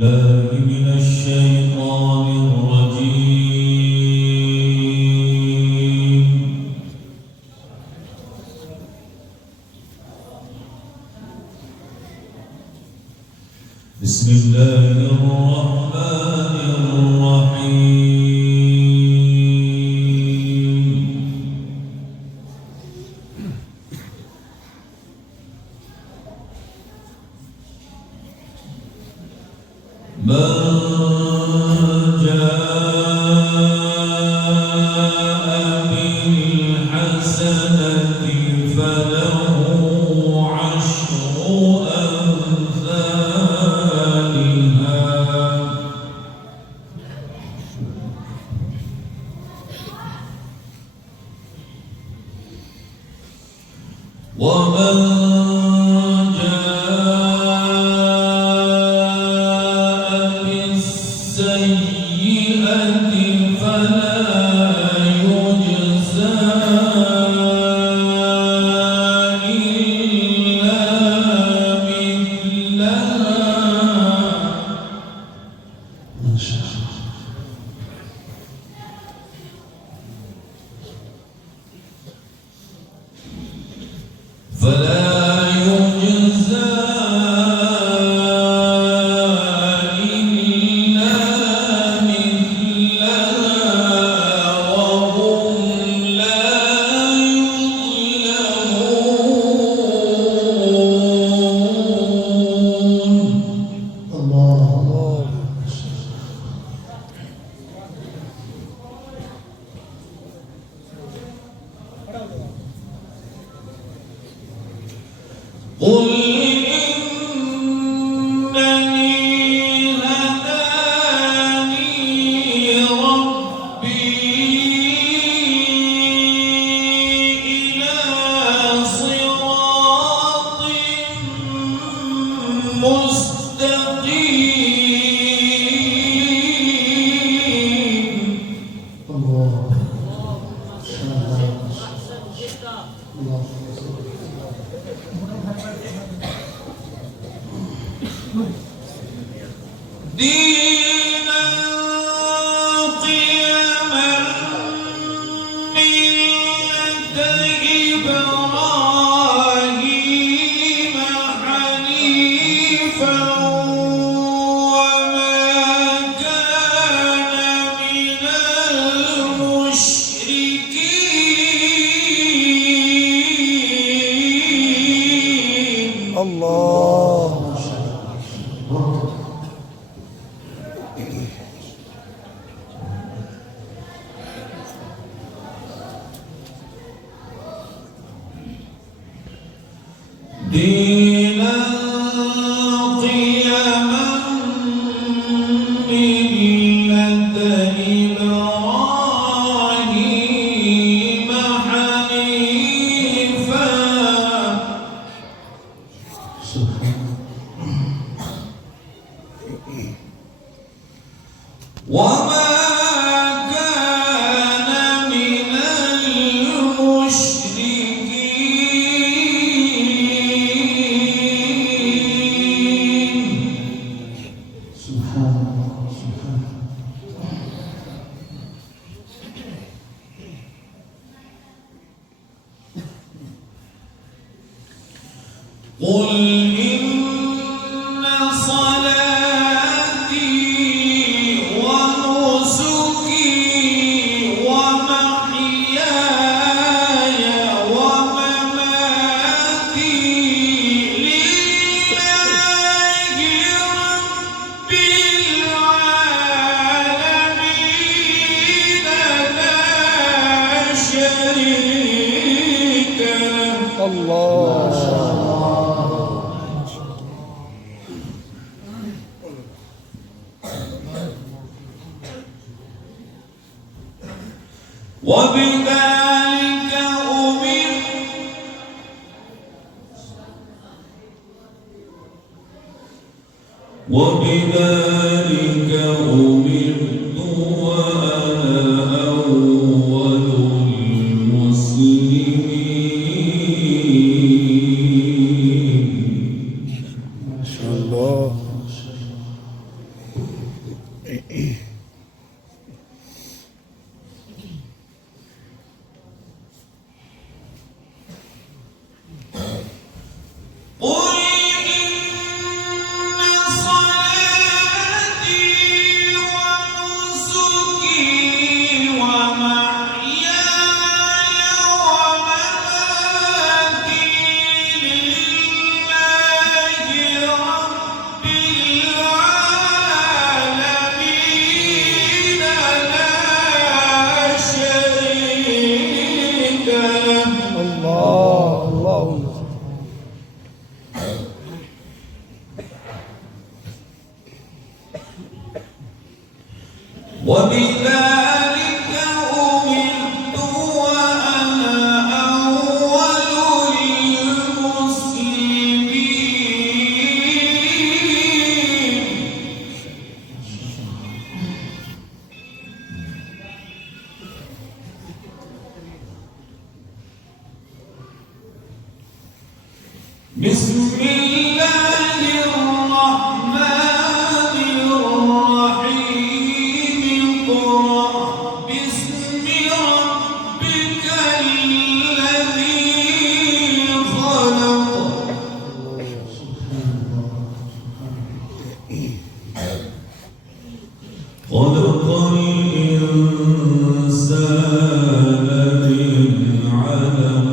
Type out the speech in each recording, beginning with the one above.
الله من الشيطان الرجيم. بسم الله الرحمن الرحيم. من جاء بالحسنة فله عشر أمثالها ومن السيئة فلا يجزى إلا مثلها قل إنني هداني ربي إلى صراط مستقيم. دينا قيما ملة إبراهيم حنيفا وما كان من المشركين. الله دينا قيما ملة إبراهيم حنيفا وما كان من المشركين. قل إن صلاتي ونسكي ومحياي ومماتي لله رب العالمين لا شريك له. الله وبذلك أمرت وأنا أول المسلمين. ما شاء الله. وبذلك أمرت وأنا أول المسلمين. بسم الله الرحمن الرحيم. اقرأ باسم ربك الذي خلق. خلق الإنسان من علق.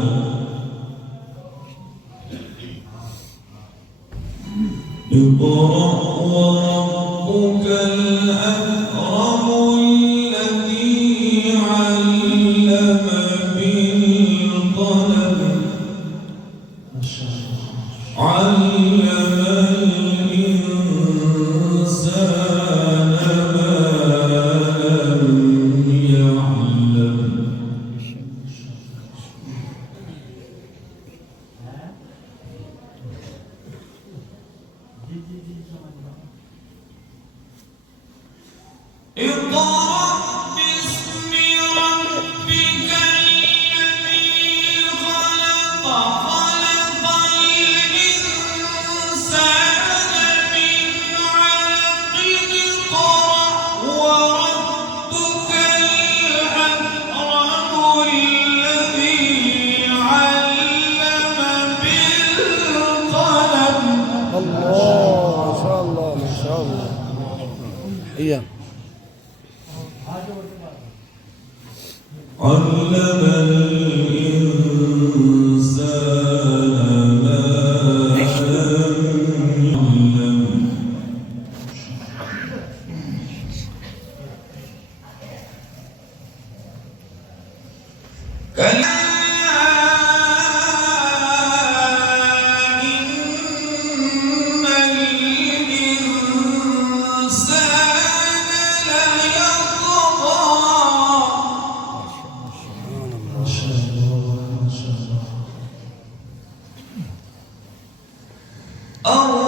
اقرأ وربك الأكرم الذي علم بالقلم. علم الإنسان ما لم يعلم. اقرأ باسم ربك الذي خلق. خلق الإنسان من علق. اقرأ وربك الأكرم الذي علم بالقلم. الله ما شاء الله ما شاء الله. هي علم الإنسان ما لم يعلم. كلا إن الإنسان ليطغى. أن